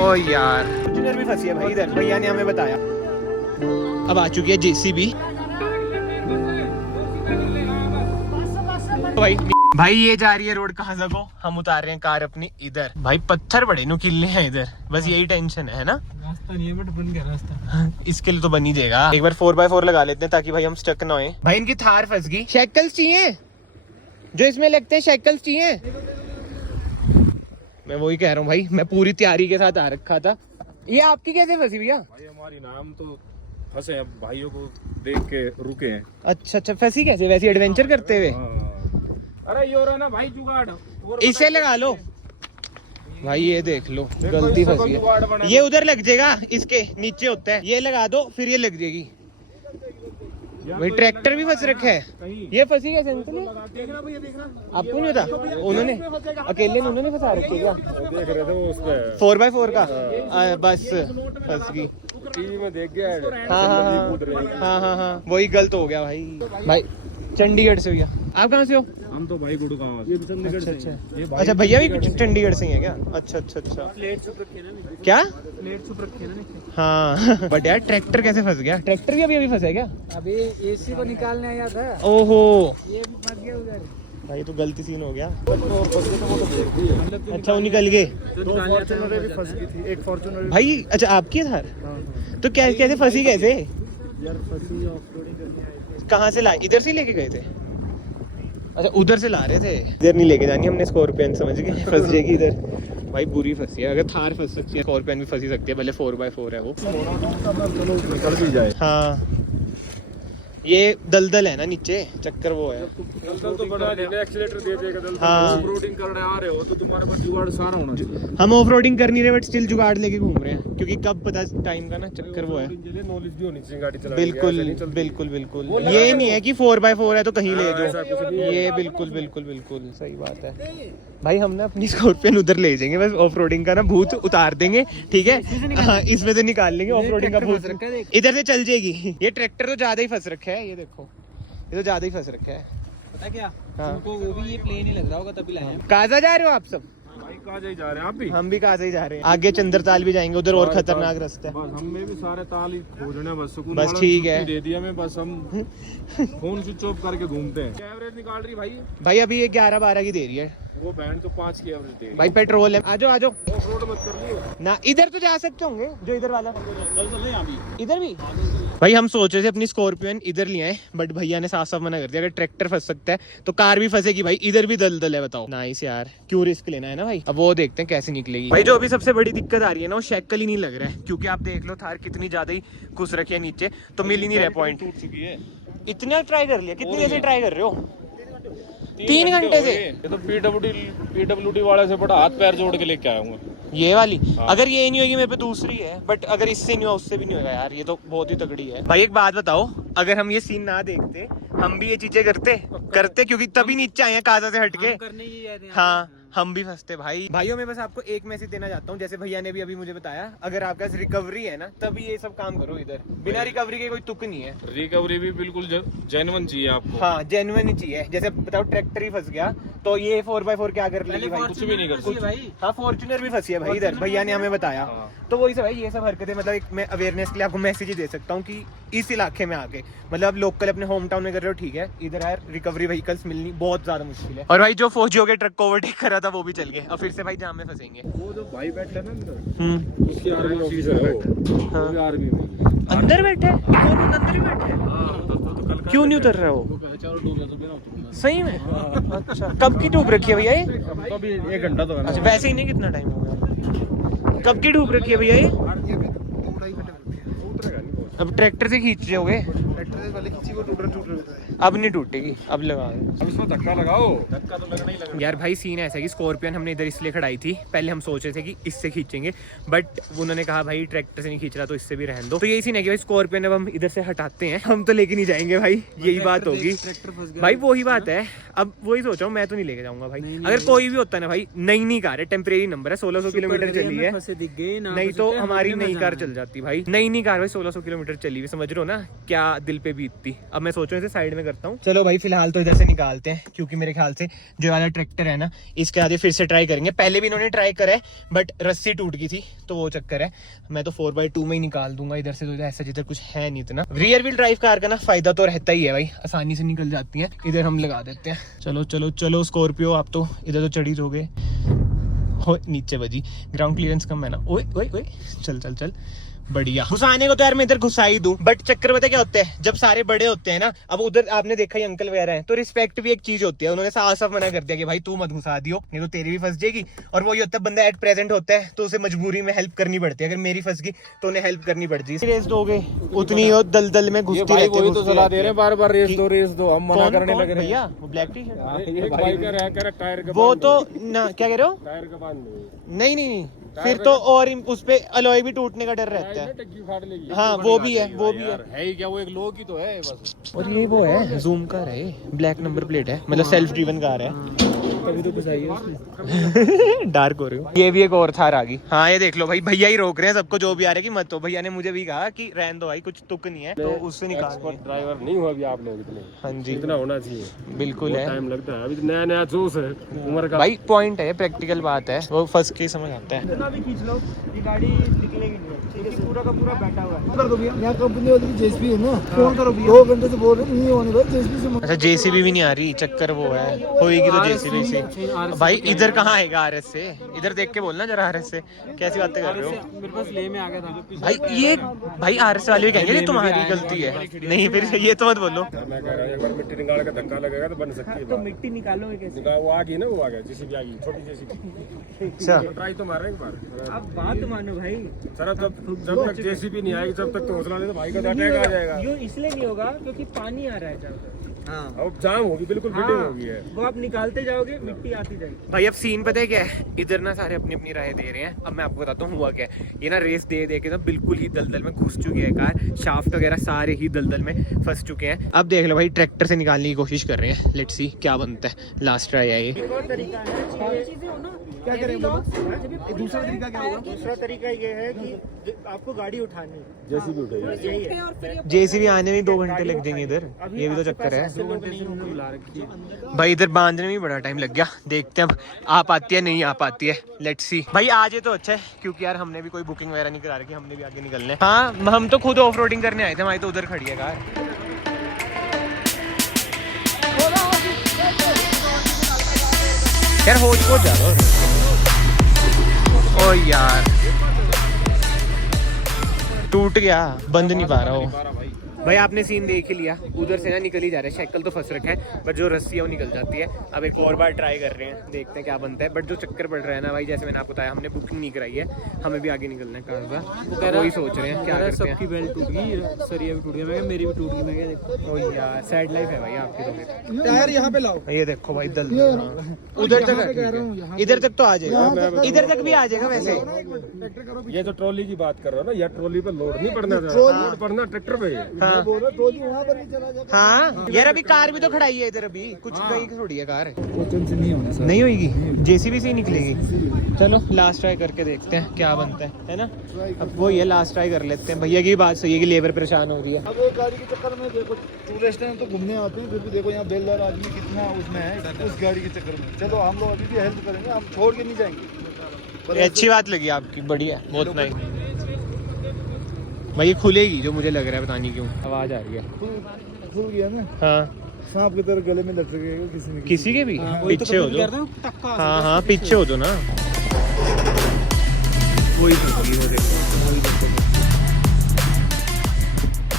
ओ यार फॉर्च्यूनर भी फंसी है भाई इधर, भैया ने हमें बताया। अब आ चुकी है जेसीबी। भाई ये जा रही है रोड कहाँ से को, हम उतार रहे हैं कार अपनी इधर। भाई पत्थर बड़े नुकीले हैं इधर, बस यही टेंशन है ना। रास्ता नहीं है बट बन गया रास्ता। इसके लिए तो बन ही जाएगा। एक बार 4x4 लगा लेते हैं ताकि भाई हम स्टक ना होए। भाई इनकी थार फंस गई। शैकल्स चाहिए जो इसमें लगते हैं, शैकल्स चाहिए। मैं वही कह रहा हूँ भाई, मैं पूरी तैयारी के साथ आ रखा था। ये आपकी कैसे फंसी भैया? भाई हमारी नाम तो फंसे हैं, भाइयों को देख के रुके हैं। अच्छा अच्छा, फंसी कैसे? वैसे एडवेंचर करते हुए? अरे ये रहा ना भाई जुगाड़, इसे लगा लो भाई। ये देख लो गलती फंसी है। ये उधर लग जाएगा, इसके नीचे होता है, ये लगा दो फिर ये लग जाएगी। भाई ट्रैक्टर भी फंस रखा है। ये फंसी कैसे? आपको नहीं होता? उन्होंने अकेले उन्होंने फंसा रखी क्या? देख रहे थे उस पे 4x4 का बस फंस गई। टीवी में देख गया। हाँ वही गलत हो गया भाई। भाई चंडीगढ़ से भैया, आप कहाँ से हो? हम तो भाई गुड़गांव से। अच्छा भैया भी चंडीगढ़ से ही है क्या? अच्छा अच्छा अच्छा। क्या प्लेट छुप रखे ना नीचे। हाँ बट यार ट्रैक्टर कैसे फंस गया? ट्रैक्टर भी अभी फंसा है क्या? अभी एसी को निकालने आया था। ओहो ये भी फंस गया उधर। भाई तो गलती सीन हो गया। अच्छा वो निकल गए। दो फॉर्च्यूनर भी फंस गई थी, एक फॉर्च्यूनर भाई अच्छा आपकी थार तो कैसे फंसी कैसे? यार फंसी ऑफरोडिंग करने आए थे। कहाँ से लाए? इधर से लेके गए थे? अच्छा उधर से ला रहे थे। इधर नहीं लेके जानी हमने, स्कॉर्पियन समझ गए, फंस जाएगी इधर। भाई बुरी फंसी है। अगर थार फंस सकती है, स्कॉर्पियन भी फंसी सकती है, भले 4x4 है वो। चलो निकल भी जाए। हाँ ये दलदल है ना नीचे, चक्कर वो है। दलदल तो बड़ा नहीं, एक्सीलेटर दे देगा दलदल। हाँ। ऑफरोडिंग करने आ रहे हो तो तुम्हारे पास जुगाड़ सारा होना चाहिए। हम ऑफ रोडिंग कर नहीं रहे बट स्टिल जुगाड़ लेके घूम रहे हैं, क्योंकि कब पता टाइम का ना चक्कर वो है। नॉलेज भी होनी चाहिए गाड़ी चलाने की। बिल्कुल ऐसे नहीं चलती। बिल्कुल बिल्कुल। ये नहीं है कि 4x4 है तो कहीं ले ऐसा कुछ जाओ। नहीं है। ये बिल्कुल बिल्कुल बिल्कुल सही बात है भाई। हम ना अपनी स्कॉर्पियन उधर ले जाएंगे, बस ऑफ रोडिंग का ना भूत उतार देंगे, ठीक है? हाँ इसमें से निकाल लेंगे ऑफ रोडिंग का भूत, इधर से चल जाएगी। ये ट्रैक्टर तो ज्यादा ही फंस रखा है, ये देखो ये तो ज्यादा ही फंस रखा है। पता क्या? हाँ। उनको वो भी ये प्लेन ही लग रहा होगा तभी लाए हैं। काजा जा रहे हो आप सब? भाई कहाँ जा रहे हैं आप भी? हम भी काजा ही जा रहे हैं। आगे चंद्रताल भी जाएंगे, उधर और खतरनाक रास्ता है। बस हमें भी सारे ताल ही खोजने, बस सुकून बस वाला ठीक है। छुट्टी दे दिया मैं, बस हम फोन स्विच ऑफ करके घूमते हैं। एवरेज निकाल रही भाई? भाई अभी ये 11-12 की दे रही है वो बैंड तो 5 की एवरेज दे रही। भाई। पेट्रोल है, आ जाओ आ जाओ ऑफ रोड मत कर लियो ना। इधर तो जा सकते होंगे, जो इधर वाला दलदल नहीं अभी। इधर भी। भाई हम सोच रहे थे अपनी स्कॉर्पियन इधर ले आए, बट भैया ने साफ साफ मना कर दिया, अगर ट्रैक्टर फंस सकता है तो कार भी फंसेगी भाई। इधर भी दलदल है, बताओ। नाइस यार, क्यों रिस्क लेना है ना भाई। अब वो देखते हैं कैसे निकलेगी। भाई जो अभी सबसे बड़ी दिक्कत आ रही है ना, वो शैकल ही नहीं लग रहा है, क्योंकि आप देख लो थार कितनी ज्यादा ही घुस रखी है नीचे, तो मिल ही नहीं रहा पॉइंट। टूट चुकी है। इतना ट्राई कर लिया? कितनी देर से ट्राई कर रहे हो? 3 घंटे से? ये तो पीडब्ल्यूडी वाले से बड़ा हाथ पैर जोड़ के लेके आया हूँ। ये वाली अगर ये नहीं होगी मेरे पे दूसरी है, बट अगर इससे नहीं हुआ उससे भी नहीं होगा यार। ये तो बहुत ही तगड़ी है भाई। एक बात बताओ, अगर हम ये सीन ना देखते हम भी ये चीजें करते क्योंकि तभी नीचे आए हैं काजा से हटके। करने ही आए थे। हाँ हम भी फंसते भाई। भाइयों मैं बस आपको एक मैसेज देना चाहता हूँ, जैसे भैया ने भी अभी मुझे बताया, अगर आपके पास रिकवरी है ना तभी ये सब काम करो। इधर बिना रिकवरी के कोई तुक नहीं है। रिकवरी भी बिल्कुल जेन्युइन चाहिए आपको। हाँ जेन्युइन ही चाहिए। जैसे बताओ ट्रैक्टर ही फंस गया तो ये 4x4 क्या कर लेगी भाई? कुछ भी नहीं कर सकते भाई। हाँ फॉर्च्यूनर भी फंसी है भाई इधर, भैया ने हमें बताया। तो वही सब भाई, ये सब हरकतें मतलब एक मैं अवेयरनेस के लिए आपको मैसेज ही दे सकता हूँ कि इस इलाके में आके, मतलब आप लोकल अपने होम टाउन में कर रहे हो ठीक है, इधर यार रिकवरी व्हीकल्स मिलनी बहुत ज्यादा मुश्किल है। और भाई जो फौजियों के ट्रक को ओवरटेक कर रहा था वो भी चल गए, और फिर से भाई जाम में फंसेंगे। वो जो भाई बैठा है ना अंदर, उसकी आर्मी ऑफिसर है वो भी आर्मी में अंदर बैठे हैं? कौन अंदर ही बैठे हैं? क्यों नहीं उतर रहा वो? सही में? अच्छा कब की डूब रखी है भैया ये? तो अभी 1 घंटा तो है ना। अच्छा वैसे ही नहीं, कितना टाइम हो गया? कब की डूब रखी है भैया ये? अब ट्रैक्टर से खींच रहे होगे? अब नहीं टूटेगी, अब लगा अब इसमें धक्का लगाओ। धक्का तो लगना ही लगना। यार भाई सीन ऐसा है कि स्कॉर्पियन हमने इधर इसलिए खड़ाई थी, पहले हम सोच रहे थे कि इससे खींचेंगे, बट उन्होंने कहा भाई ट्रैक्टर से नहीं खींच रहा तो इससे भी रहने दो। तो यही सीन है कि भाई स्कॉर्पियन अब हम इधर से हटाते हैं, हम तो लेके नहीं जाएंगे भाई, यही बात होगी भाई। वही बात है, अब वही सोच रहा हूँ, मैं तो नहीं लेके जाऊंगा भाई। अगर कोई भी होता है ना भाई, नई कार है, टेम्परेरी नंबर है, 1600 किलोमीटर चली है, नहीं तो हमारी नई कार चल जाती भाई। नई कार भाई 1600 किलोमीटर चली हुई, समझ रहे हो ना क्या दिल पे बीतती। अब मैं सोच रहा हूँ साइड में करता हूँ। चलो भाई फिलहाल तो इधर से निकालते हैं, क्योंकि मेरे ख्याल से जो वाला ट्रैक्टर है ना, इसके आगे फिर से ट्राई करेंगे। पहले भी इन्होंने ट्राई करा है बट रस्सी टूट गई थी, तो वो चक्कर है। मैं तो 4x2 में ही निकाल दूंगा इधर से, तो ऐसा जिधर कुछ है नहीं इतना। रियर व्हील ड्राइव कार का ना फायदा तो रहता ही है भाई, आसानी से निकल जाती है। इधर हम लगा देते हैं। चलो चलो चलो स्कॉर्पियो, आप तो इधर तो चढ़ी दोगे। हो नीचे बजी, ग्राउंड क्लियरेंस कम है ना। ओए ओए ओए, चल चल चल, बढ़िया। घुसाने को तो यार मैं इधर घुसा ही दूं, बट चक्कर पता क्या होता है, जब सारे बड़े होते हैं ना, अब उधर आपने देखा ही अंकल वगैरह हैं, तो रिस्पेक्ट भी एक चीज होती है। उन्होंने साफ साफ मना कर दिया कि भाई तू मत घुसा दियो, नहीं तो तेरी भी फंस जाएगी। और वो ये होता है, बंदा एट प्रेजेंट होता है तो उसे मजबूरी में हेल्प करनी पड़ती है। अगर मेरी फंस गई तो उन्हें हेल्प करनी पड़ती है। रेस दोगे उतनी हो दलदल में घुसती रहती है। तो सलाह दे रहे हैं बार बार, रेस दो, हम मना करने लगे भैया। वो ब्लैक टी शर्ट टायर का, वो तो ना, क्या कह रहे हो? टायर का बांध नहीं नहीं नहीं, फिर तो और उस पे अलॉय भी टूटने का डर रहता है। टग्गी फाड़ लेगी। हाँ वो भी है, वो भी है ही क्या, वो एक लोग ही तो है बस। और ये वो है जूम कार है, ब्लैक नंबर प्लेट है, मतलब सेल्फ ड्रिवन कार है। तभी तो कुछ आई है डार्क हो रही हो। ये भी एक और थार आ गई। हाँ ये देख लो भाई, भैया ही रोक रहे हैं सबको, जो भी आ रहे कि मत हो। भैया ने मुझे भी कहा कि रहने दो भाई, कुछ तुक नहीं है, तो उससे निकाल। ड्राइवर नहीं हुआ अभी आप लोग इतने। हाँ जी, इतना होना चाहिए, बिल्कुल है। टाइम लगता है, अभी तो नया नया जोश है उम्र का भाई। पॉइंट है, प्रैक्टिकल बात है, वो फंस के समझ आता है। कितना भी खींच लो, ये गाड़ी निकलेगी नहीं, क्योंकि पूरा का पूरा बैठा हुआ है। कर दो भैया, यहाँ कंपनी वाली जेसीबी है ना, फोन करो भैया। 2 घंटे से बोल रहे नहीं होने भाई, जेसीबी से। अच्छा जेसीबी भी नहीं आ रही, चक्कर वो है, होएगी तो जेसीबी से। भाई इधर कहाँ आएगा आरएस से? इधर देख के बोलना जरा, आरएस से कैसी बातें कर रहे हो? मेरे पास ले में आ गया था भाई ये भाई आरएस वाले भी कहेंगे ये तुम्हारी गलती है। नहीं फिर ये तो मत बोलो। मैं कह रहा हूं, एक बार मिट्टी निकाल के धक्का लगेगा तो बन सकती है। तो मिट्टी निकालोगे कैसे? वो आ गई ना, वो आ गया जेसीबी आ गई, छोटी जेसीबी। अच्छा ट्राई तो मार रहे एक बार। आप बात मानो भाई, सर जब तक जेसीबी नहीं आएगी तब तक तो हौसला नहीं, तो भाई का अटैक आ जाएगा। यो इसलिए नहीं होगा क्योंकि पानी आ रहा है चारों तरफ। हाँ, अब जाम होगी, बिल्कुल फिटिंग होगी है। वो आप निकालते जाओगे, मिट्टी आती जाएगी। भाई अब सीन पता है क्या है, इधर ना सारे अपनी अपनी राय दे रहे हैं। अब मैं आपको बताता हूँ हुआ क्या है। ये ना रेस दे दे के ना बिल्कुल ही दलदल में घुस चुकी है कार, शाफ्ट वगैरह सारे ही दलदल में फंस चुके हैं। अब देख लो भाई, ट्रैक्टर से निकालने की कोशिश कर रहे हैं। लेट्स सी क्या बनता है। लास्ट ट्राई है ये। क्या करें दूसरा तरीका क्या होगा? दूसरा तरीका ये है कि आपको गाड़ी उठानी, जेसीबी उठाएगी। जेसीबी आने में 2 घंटे लग जाएंगे इधर, ये भी तो चक्कर है। 2 घंटे से उन्होंने बुला रखी है। भाई इधर बांधने में भी बड़ा टाइम लग गया। देखते हैं अब आ पाती है नहीं आ पाती है। Let's see. भाई आज ये तो अच्छा है, क्योंकि यार हमने भी कोई बुकिंग वगैरह नहीं करा रखी, हमने भी आगे निकलना है। हाँ हम तो खुद ऑफ रोडिंग करने आए थे, हमारी तो उधर खड़ी है कार। यार हो जा रहा है। ओ यार टूट गया, बंद नहीं पा रहा हो। भाई आपने सीन देख ही लिया, उधर से ना निकल ही जा रहा है। साइकिल तो फंस रखा है, बट जो रस्सी है वो निकल जाती है। अब एक और बार ट्राई कर रहे हैं, देखते हैं क्या बनता है। बट जो चक्कर पड़ रहा है ना भाई, जैसे मैंने आपको बताया, हमने बुकिंग नहीं कराई है, हमें भी आगे निकलना है कार का। वही सोच रहे हैं क्या करते हैं। सबकी बेल्ट टूट गई, सरिया भी टूट गया, मैं मेरी भी टूट गई। मैं क्या देखो, ओ यार सैड लाइफ है भाई आपकी तो। टायर यहाँ पे लाओ। ये देखो भाई दल उधर तक, इधर तक तो आ जाएगा, इधर तक भी आ जाएगा वैसे। ये तो ट्रॉली की बात कर रहा हूँ ना, यार ट्रॉली पे लोड नहीं पड़ना था, लोड पड़ना ट्रैक्टर पे। हाँ यार अभी कार भी तो खड़ाई है इधर, अभी कुछ गई थोड़ी है कार। नहीं होना सर, नहीं होगी, जेसीबी से ही निकलेगी। चलो लास्ट ट्राई करके देखते हैं क्या बनता है ना। अब वो ये लास्ट ट्राई कर लेते हैं। भैया की बात सही है कि लेबर परेशान हो रही है। अब वो गाड़ी के चक्कर में देखो, टूरिस्ट हैं तो घूमने आते हैं, फिर भी देखो यहाँ बेलदार आदमी कितना उसमें है उस गाड़ी के चक्कर में। चलो हम लोग अभी भी हेल्प करेंगे, हम छोड़ के नहीं जाएंगे। ये अच्छी बात लगी आपकी, बढ़िया, बहुत नाइस। भाई ये खुलेगी जो मुझे लग रहा है, पता नहीं क्यों आवाज आ रही है। खुल गया ना, हाँ सांप की तरह गले में लटकेगा किसी ने। किसी के भी पीछे हो जाओ। हाँ हाँ पीछे हो जाओ ना, वही खुलेगी वो देखो, वही देखो।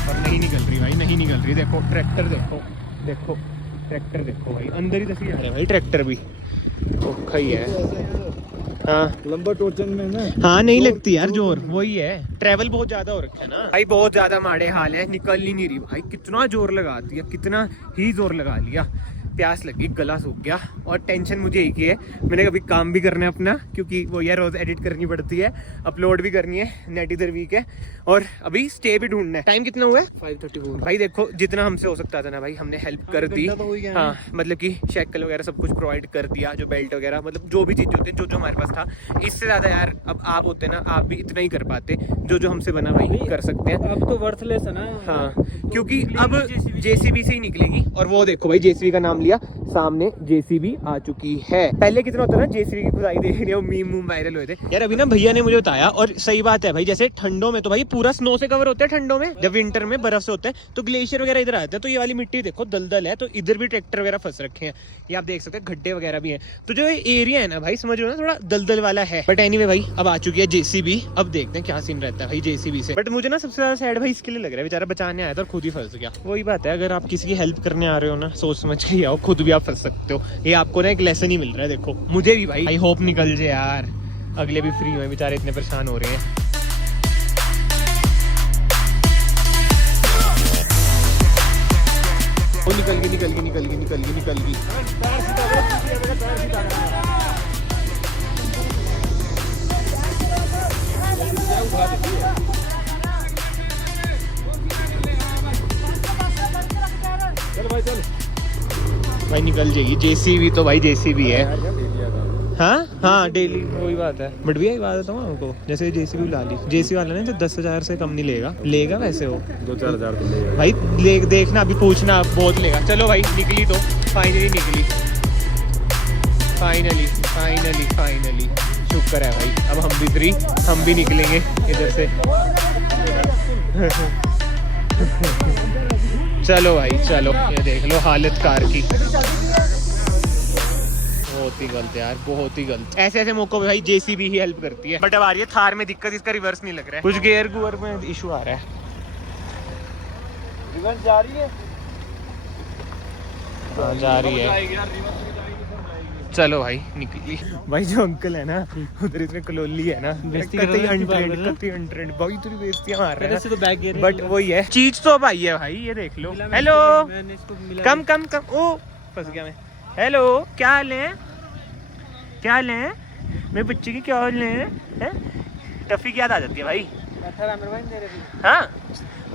और नहीं निकल रही भाई, नहीं निकल रही। देखो ट्रैक्टर देखो, देखो ट्रैक्टर देखो भाई, अंदर ही तक ही आ रहा है भाई ट्रैक्टर भी। ओखा ही है। हाँ लंबा टोचन में ना, हाँ नहीं लगती यार जोर, वही है, ट्रैवल बहुत ज्यादा हो रखा है ना भाई, बहुत ज्यादा माड़े हाल है, निकल ही नहीं रही भाई। कितना जोर लगाती है, कितना ही जोर लगा लिया। प्यास लगी, गला सूख गया और टेंशन मुझे एक ही है, मैंने कभी काम भी करना है अपना, क्योंकि वो यार रोज एडिट करनी पड़ती है, अपलोड भी करनी है, नेट इधर वीक है और अभी स्टे भी ढूंढना है। टाइम कितना हुआ है? 5:34। भाई देखो जितना हमसे हो सकता था ना भाई हमने हेल्प कर दी। हाँ मतलब कि शैकल वगैरह सब कुछ प्रोवाइड कर दिया, जो बेल्ट वगैरह मतलब जो भी चीज़ होती है जो हमारे पास था। इससे ज़्यादा यार अब आप होते ना, आप भी इतना ही कर पाते, जो हमसे बना भाई कर सकते हैं। अब तो वर्थलेस है ना। हाँ क्योंकि अब जेसीबी से ही निकलेगी। और वो देखो भाई जेसीबी का नाम लिया, सामने जेसीबी आ चुकी है। पहले कितना होता है ना जेसीबी की खुदाई देख रहे हो, मीम वायरल हुए थे यार। अभी ना भैया ने मुझे बताया और सही बात है भाई, जैसे ठंडों में तो भाई पूरा स्नो से कवर होता है, ठंडों में जब विंटर में बर्फ से होता है तो ग्लेशियर वगैरह इधर आते हैं, तो ये वाली मिट्टी देखो दलदल है, तो इधर भी ट्रैक्टर वगैरह फंस रखे हैं, ये आप देख सकते हैं, गड्ढे वगैरह भी हैं। तो जो एरिया है ना भाई समझ लो ना थोड़ा दलदल वाला है। बट एनीवे भाई अब आ चुकी है जेसीबी, अब देखते हैं क्या सीन रहता है भाई जेसीबी से। बट मुझे ना सबसे ज्यादा सैड भाई इसके लिए लग रहा है, बेचारा बचाने आया था और खुद ही फंस गया। वही बात है, अगर आप किसी की हेल्प करने आ रहे हो ना सोच समझ के आओ, खुद भी आप फंस सकते हो। ये आपको ना एक लेसन ही मिल रहा है। देखो मुझे भी भाई आई होप निकल जाए यार, अगले भी फ्री हुए, बेचारे इतने परेशान हो रहे हैं। वो निकल गई निकल गई निकल गई निकल गई निकल गई। चल भाई चल भाई निकल जाएगी जेसीबी, तो भाई जेसीबी है। हाँ हाँ डेली वही बात है। बट भैया बात बताऊँ हमको, जैसे जेसीबी ला ली, जेसीबी वाला ने तो 10,000 से कम नहीं लेगा वैसे वो 2-4 हज़ार तो लेगा भाई। देखना अभी पूछना बहुत लेगा। चलो भाई निकली तो फाइनली निकली, फाइनली शुक्र है भाई। अब हम भी फ्री, हम भी निकलेंगे इधर से। चलो भाई चलो, ये देख लो हालत कार की, बहुत ही गलत यार, बहुत ही गलत। ऐसे मौकों पे भाई जेसीबी ही हेल्प करती है। बट अब आ रही है थार में दिक्कत, इसका रिवर्स नहीं लग रहा है, कुछ गियर गुअर में इशू आ रहा है। रिवर्स जा रही है, हाँ जा रही है। चलो भाई निकली। भाई जो अंकल है ना उधर इसमें कलोली है ना, कतई अनट्रेंड भाई तेरी बेइज्जतियां मार रहे हैं तो बैग गिर। बट वही है चीज तो अब आई है भाई, ये देख लो। हेलो कम ओ फंस गया मैं। हेलो क्या हाल है, क्या हाल है मेरे बच्चे की, क्या हाल है? टफी की याद आ जाती है भाई। हाँ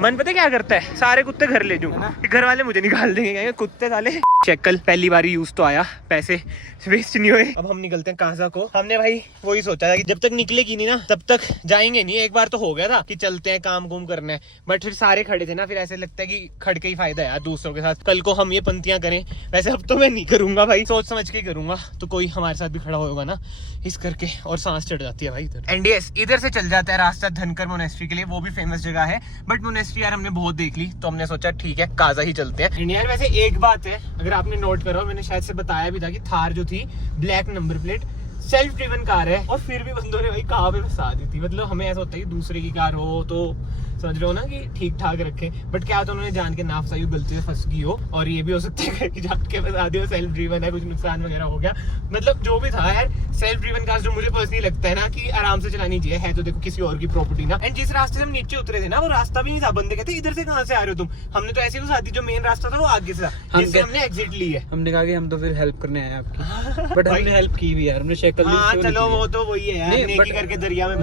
मन पता क्या करता है, सारे कुत्ते घर ले जाऊं, घर वाले मुझे निकाल देंगे, कुत्ते साले। शक्ल पहली बार यूज तो आया, पैसे वेस्ट नहीं हुए। अब हम निकलते हैं काजा को। हमने भाई वही सोचा था कि जब तक निकलेगी नहीं ना तब तक जाएंगे नहीं। एक बार तो हो गया था कि चलते हैं काम कुम करना है, बट फिर सारे खड़े थे ना, फिर ऐसे लगता है कि खड़ के ही फायदा है यार दूसरों के साथ। कल को हम ये पंक्तियां करें, वैसे अब तो मैं नहीं करूंगा भाई, सोच समझ के करूंगा, तो कोई हमारे साथ भी खड़ा होगा ना इस करके, और सांस चढ़ जाती है भाई इधर। एनडीएस इधर से चल जाता है रास्ता धनकर मोनेस्ट्री के लिए, वो भी फेमस जगह है। बट मोनेस्ट्री यार हमने बहुत देख ली, तो हमने सोचा ठीक है काजा ही चलते हैं। यार वैसे एक बात है, अगर आपने नोट करो, मैंने शायद से बताया भी था कि थार जो थी black number plate self driven car है, और फिर भी बंदों ने भाई कहाँ पे फंसा दी थी। मतलब हमें ऐसा होता है कि दूसरे की कार हो तो समझ रहे हो ना कि ठीक ठाक रखे, बट क्या तो उन्होंने जान के ना फंसाई हो, गलती से फंस गई हो, और ये भी हो सकता है कि जाके फंसा दी हो, सेल्फ ड्रिवन है, कुछ नुकसान वगैरह हो गया। मतलब जो भी था यार, सेल्फ ड्रिवन कार जो मुझे पर्सनली लगता है ना कि आराम से चलानी चाहिए, है तो देखो किसी और की प्रॉपर्टी ना। एंड जिस रास्ते से हम नीचे उतरे थे ना वो रास्ता भी नहीं था, बंदे कहते इधर से कहाँ से आ रहे हो तुम, हमने तो ऐसे ही फंसा दी, जो मेन रास्ता था वो आगे से था, जिससे हमने एग्जिट ली है। हमने कहा कि हम तो फिर हेल्प करने आए आपकी, बट हमने हेल्प की भी यार, हमने शक्ल हाँ चलो वो तो वही है यार, नेकी करके दरिया में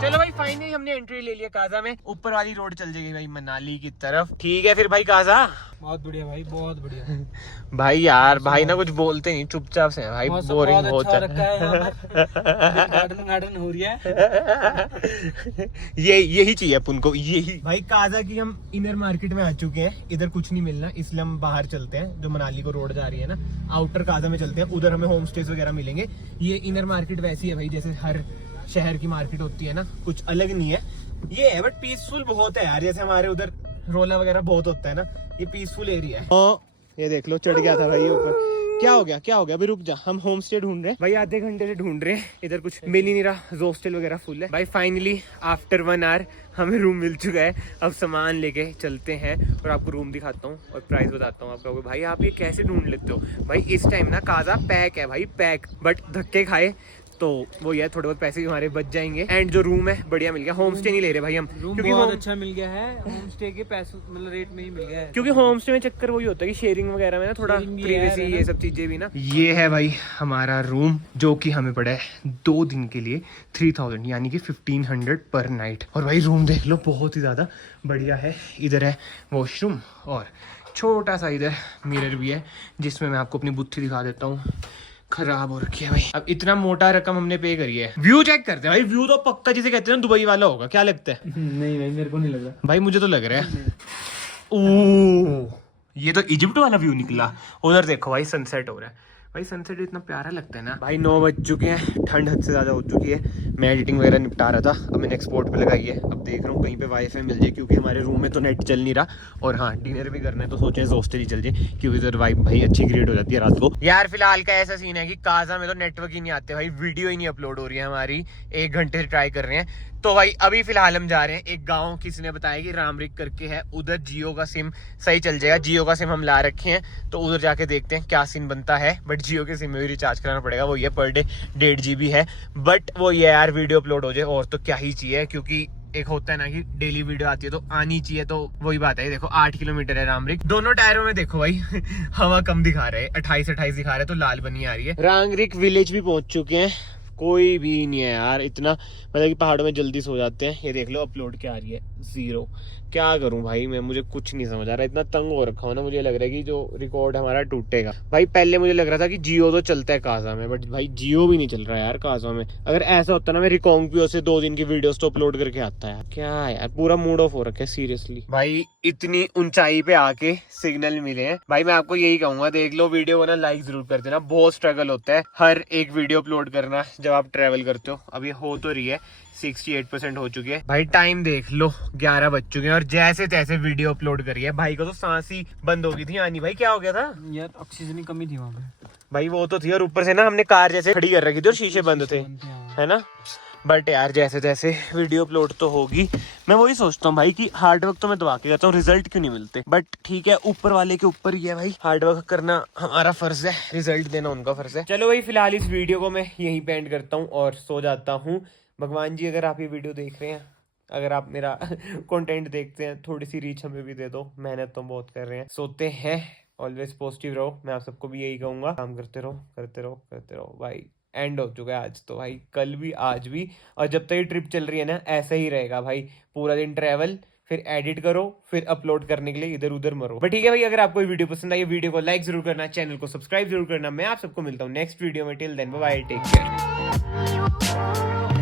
चलो भाई फाइनली हमने एंट्री ले लिया काजा में। ऊपर वाली रोड चल जाएगी भाई मनाली की तरफ। ठीक है फिर भाई काजा। बहुत बढ़िया भाई, बहुत बढ़िया। भाई यार भाई ना कुछ बोलते नहीं, चुपचाप से भाई, बोरिंग बहुत अच्छा रखा है, गार्डन हो रही है। यही चाहिए अपन को, यही। भाई काजा की हम इनर मार्केट में आ चुके हैं, इधर कुछ नहीं मिलना, इसलिए हम बाहर चलते हैं, जो मनाली को रोड जा रही है ना, आउटर काजा में चलते हैं, उधर हमें होम स्टेज वगैरह मिलेंगे। ये इनर मार्केट वैसी है भाई जैसे हर शहर की मार्केट होती है ना, कुछ अलग नहीं है ये है, बट पीसफुल बहुत है यार। जैसे हमारे उधर रोला वगैरह बहुत होता है ना, ये पीसफुल एरिया है। ये देख लो चढ़ गया था भाई ऊपर, क्या हो गया अभी रुक जा, हम होम स्टे ढूंढ रहे हैं भाई, आधे घंटे से ढूंढ रहे हैं, इधर कुछ मिल ही नहीं रहा, हॉस्टल वगैरह फुल है भाई। फाइनली आफ्टर 1 आवर हमें रूम मिल चुका है। अब सामान लेके चलते हैं और आपको रूम दिखाता हूँ और प्राइस बताता हूँ। आप कहोगे भाई आप ये कैसे ढूंढ लेते हो भाई, इस टाइम ना काजा पैक है भाई, पैक, बट धक्के खाए तो वो ये थोड़े बहुत पैसे भी हमारे बच जाएंगे। एंड जो रूम है बढ़िया मिल गया, होम स्टे नहीं ले रहे भाई हम, क्योंकि बहुत अच्छा मिल गया है, होम स्टे के पैसों मतलब रेट में ही मिल गया है। क्योंकि होम स्टे में चक्कर वही होता है कि शेयरिंग वगैरह में ना थोड़ा प्रिवेसी ये सब चीजें भी ना। ये है भाई हमारा रूम जो कि हमें पड़ा है 2 दिन के लिए 3000 यानी कि 1500 पर नाइट। और भाई रूम देख लो बहुत ही ज़्यादा बढ़िया है। इधर है वॉशरूम और छोटा सा इधर मिरर भी है जिसमें मैं आपको अपनी बुत्थी दिखा देता हूँ। खराब हो रखी है भाई, अब इतना मोटा रकम हमने पे करी है। व्यू चेक करते हैं भाई, व्यू तो पक्का जिसे कहते हैं दुबई वाला होगा, क्या लगता है? नहीं भाई मेरे को नहीं लग रहा भाई, मुझे तो लग रहा है। ओह ये तो इजिप्ट वाला व्यू निकला। उधर देखो भाई सनसेट हो रहा है भाई, सनसेट इतना प्यारा लगता है ना भाई। 9 बज चुके हैं, ठंड हद से ज़्यादा हो चुकी है। मैं एडिटिंग वगैरह निपटा रहा था, अब मैंने एक्सपोर्ट पे लगाई है। अब देख रहा हूँ कहीं पे वाईफाई मिल जाए क्योंकि हमारे रूम में तो नेट चल नहीं रहा। और हाँ डिनर भी करना है तो सोचे हॉस्टल ही चल जाए क्योंकि इधर वाइब भाई अच्छी क्रिएट हो जाती है रात को। यार फिलहाल का ऐसा सीन है कि काजा में तो नेटवर्क ही नहीं आते भाई, वीडियो ही नहीं अपलोड हो रही है हमारी। 1 घंटे से ट्राई कर रहे हैं। तो भाई अभी फिलहाल हम जा रहे हैं एक गांव, किसी ने बताया कि रामरिक करके है, उधर जियो का सिम सही चल जाएगा। जियो का सिम हम ला रखे हैं तो उधर जाके देखते हैं क्या सीन बनता है। बट जियो के सिम में भी रिचार्ज कराना पड़ेगा, वो ये पर डे 1.5 GB है। बट वो ये यार वीडियो अपलोड हो जाए और तो क्या ही चाहिए, क्योंकि एक होता है ना कि डेली वीडियो आती है तो आनी चाहिए। तो वही बात है, देखो 8 किलोमीटर है रामरिक। दोनों टायरों में देखो भाई हवा कम दिखा रहे हैं, 28 दिखा रहे हैं तो लाल बनी आ रही है। रामरिक विलेज भी पहुंच चुके हैं, कोई भी नहीं है यार इतना, मतलब कि पहाड़ों में जल्दी सो जाते हैं। ये देख लो अपलोड क्या आ रही है 0। क्या करूं भाई मैं, मुझे कुछ नहीं समझ आ रहा, इतना तंग हो रखा हूं ना, मुझे लग रहा है कि जो रिकॉर्ड हमारा टूटेगा भाई। पहले मुझे लग रहा था कि जियो तो चलता है काजा में, बट भाई जियो भी नहीं चल रहा है यार काजा में। अगर ऐसा होता ना मैं रिकॉन्ग्पियो से 2 दिन की वीडियोस तो अपलोड करके आता है। क्या यार पूरा मूड ऑफ हो रखा है सीरियसली भाई, इतनी ऊंचाई पे आके सिग्नल मिले हैं भाई। मैं आपको यही कहूंगा, देख लो वीडियो को ना लाइक जरूर कर देना, बहुत स्ट्रगल होता है हर एक वीडियो अपलोड करना जब आप ट्रेवल करते हो। अब ये हो तो रही है, 68% हो चुकी है भाई। टाइम देख लो 11 बज चुके हैं और जैसे तैसे वीडियो अपलोड करी है। भाई को तो सांस ही बंद हो गई थी आनी। भाई क्या हो गया था यार, ऑक्सीजन की कमी थी वहाँ पे भाई, वो तो थी और ऊपर से ना हमने कार जैसे खड़ी कर रखी थी और शीशे बंद थे, है ना। बट यार जैसे तैसे वीडियो अपलोड तो होगी। मैं वही सोचता हूँ भाई कि हार्ड वर्क तो मैं दबा के जाता हूँ, रिजल्ट क्यों नहीं मिलते। बट ठीक है, ऊपर वाले के ऊपर ही है भाई, हार्ड वर्क करना हमारा फर्ज है, रिजल्ट देना उनका फर्ज है। चलो भाई फिलहाल इस वीडियो को मैं यहीं पे एंड करता हूँ और सो जाता हूँ। भगवान जी अगर आप ये वीडियो देख रहे हैं, अगर आप मेरा कंटेंट देखते हैं, थोड़ी सी रीच हमें भी दे दो, मेहनत तो बहुत कर रहे हैं। सोते हैं, ऑलवेज पॉजिटिव रहो, मैं आप सबको भी यही कहूंगा। काम करते रहो करते रहो करते रहो भाई। एंड हो चुका है आज तो भाई, कल भी आज भी, और जब तक ये ट्रिप चल रही है ना ऐसा ही रहेगा भाई। पूरा दिन ट्रैवल, फिर एडिट करो, फिर अपलोड करने के लिए इधर उधर मरो। बट ठीक है भाई, अगर आपको ये वीडियो पसंद आई, वीडियो को लाइक जरूर करना, चैनल को सब्सक्राइब जरूर करना। मैं आप सबको मिलता हूँ नेक्स्ट वीडियो में। Till then bye bye, take care.